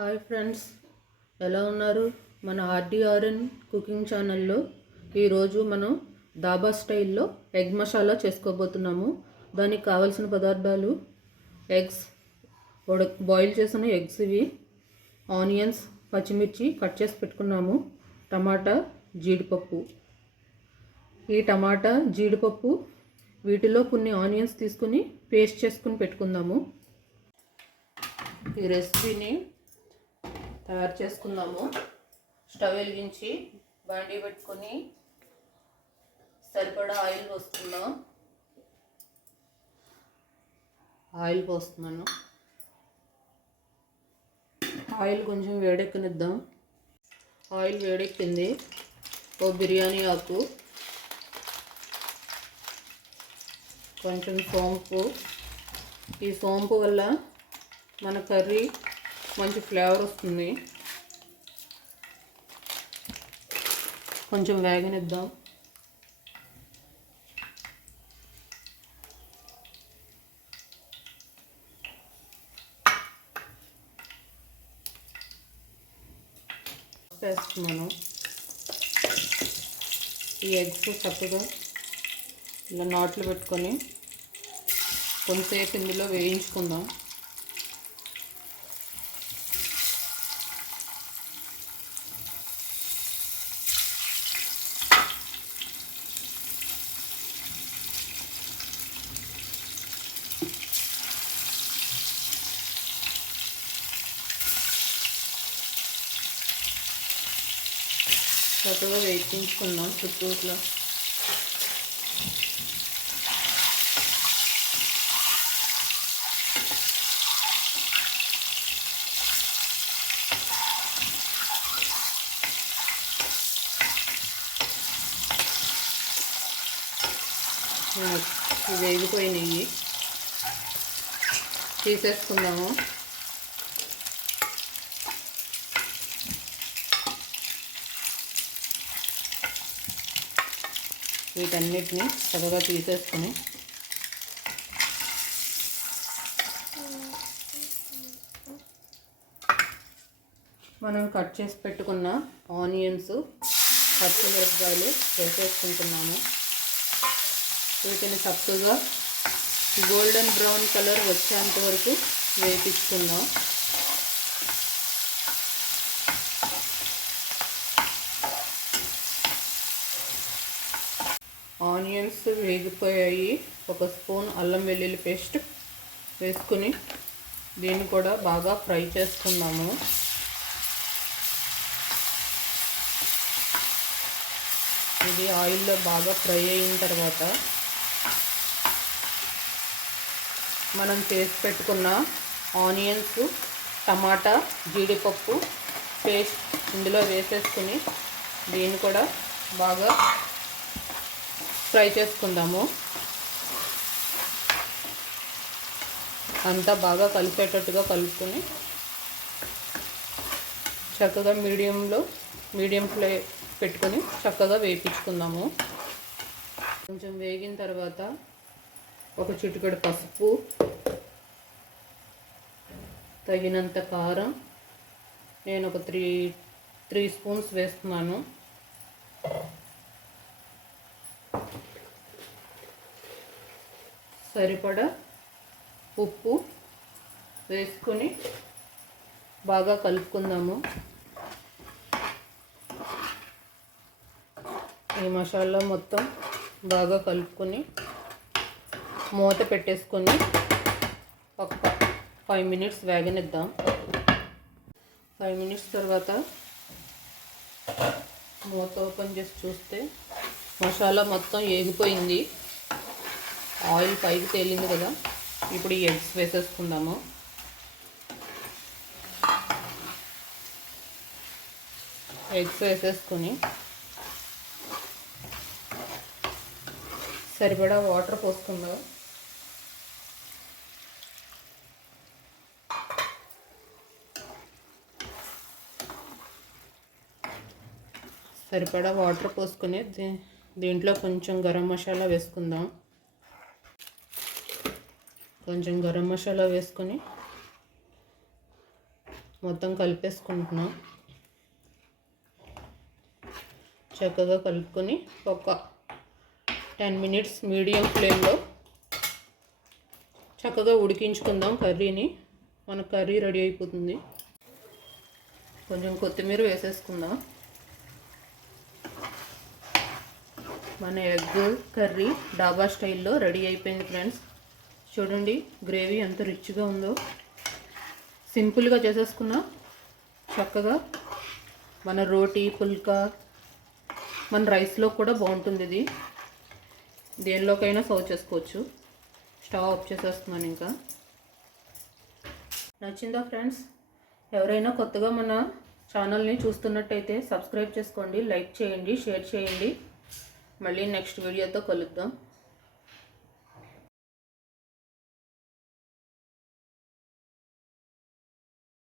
Hi friends, ఎలా ఉన్నారు? మన ఆర్డీఆర్ఎన్ కుకింగ్ ఛానల్లో ఈరోజు మనం దాబా స్టైల్లో ఎగ్ మసాలా చేసుకోబోతున్నాము. దానికి కావలసిన పదార్థాలు: ఎగ్స్, బాయిల్ చేసిన ఎగ్స్ ఇవి, ఆనియన్స్, పచ్చిమిర్చి కట్ చేసి పెట్టుకున్నాము, టమాటా, జీడిపప్పు. ఈ టమాటా, జీడిపప్పు వీటిలో కొన్ని ఆనియన్స్ తీసుకుని పేస్ట్ చేసుకుని పెట్టుకుందాము. ఈ రెసిపీని తయారు చేసుకుందాము. స్టవ్ వెలిగించి బాండీ పెట్టుకొని సరిపడా ఆయిల్ పోసుకుందాం. ఆయిల్ పోస్తున్నాను. ఆయిల్ కొంచెం వేడెక్కనిద్దాం. ఆయిల్ వేడెక్కింది. ఓ బిర్యానీ ఆకు, కొంచెం సోంపు. ఈ సోంపు వల్ల మన కర్రీ మంచి ఫ్లేవర్ వస్తుంది. కొంచెం వేగనిద్దాం. వేస్తున్నాను. ఈ ఎగ్స్ చక్కగా ఇలా నాట్లు పెట్టుకొని కొంతసేపు ఇందులో వేయించుకుందాం. చక్కగా వేయించుకుందాం చుట్టూట్లా. వేగిపోయినాయి, తీసేసుకుందాము. వీటన్నిటిని చక్కగా తీసేసుకుని మనం కట్ చేసి పెట్టుకున్న ఆనియన్స్, పచ్చిమిరపకాయలు వేసేసుకుంటున్నాము. వీటిని చక్కగా గోల్డెన్ బ్రౌన్ కలర్ వచ్చేంత వరకు వేయించుకుందాం. ఆనియన్స్ వేగిపోయాయి. ఒక స్పూన్ అల్లం వెల్లుల్లి పేస్ట్ వేసుకుని దీన్ని కూడా బాగా ఫ్రై చేసుకుందాము. ఇది ఆయిల్లో బాగా ఫ్రై అయిన తర్వాత మనం చేసి పెట్టుకున్న ఆనియన్స్, టమాటా, జీడిపప్పు పేస్ట్ ఇందులో వేసేసుకుని దీన్ని కూడా బాగా ఫ్రై చేసుకుందాము. అంతా బాగా కలిపేటట్టుగా కలుపుకొని చక్కగా మీడియం ఫ్లేమ్ పెట్టుకొని చక్కగా వేయించుకుందాము. కొంచెం వేగిన తర్వాత ఒక చిటికెడు పసుపు, తగినంత కారం, నేను ఒక త్రీ స్పూన్స్ వేస్తున్నాను. సరిపడా ఉప్పు వేసుకొని బాగా కలుపుకుందాము. ఈ మసాలా మొత్తం బాగా కలుపుకొని మూత పెట్టేసుకొని ఒక 5 మినిట్స్ వేగనిద్దాం. 5 మినిట్స్ తర్వాత మూత ఓపెన్ చేసి చూస్తే మసాలా మొత్తం వేగిపోయింది. ఆయిల్ పైకి తేలింది కదా. ఇప్పుడు ఈ ఎగ్స్ వేసేసుకుందాము. ఎగ్స్ వేసేసుకొని సరిపడా వాటర్ పోసుకుందాం. సరిపడా వాటర్ పోసుకొని దీంట్లో కొంచెం గరం మసాలా వేసుకుందాం. కొంచెం గరం మసాలా వేసుకొని మొత్తం కలిపేసుకుంటున్నాం. చక్కగా కలుపుకొని ఒక 10 మినిట్స్ మీడియం ఫ్లేమ్లో చక్కగా ఉడికించుకుందాం కర్రీని. మన కర్రీ రెడీ అయిపోతుంది. కొంచెం కొత్తిమీర వేసేసుకుందాం. మన ఎగ్ కర్రీ డాబా స్టైల్లో రెడీ అయిపోయింది ఫ్రెండ్స్. చూడండి గ్రేవీ ఎంత రిచ్గా ఉందో. సింపుల్గా చేసేసుకున్నా చక్కగా మన రోటీ పుల్కా మన రైస్లో కూడా బాగుంటుంది. ఇది దేనిలోకైనా సర్వ్ చేసుకోవచ్చు. స్టవ్ ఆఫ్ చేసేస్తున్నాను. ఇంకా నచ్చిందా ఫ్రెండ్స్? ఎవరైనా కొత్తగా మన ఛానల్ని చూస్తున్నట్టయితే సబ్స్క్రైబ్ చేసుకోండి, లైక్ చేయండి, షేర్ చేయండి. మళ్ళీ నెక్స్ట్ వీడియోతో కలుద్దాం.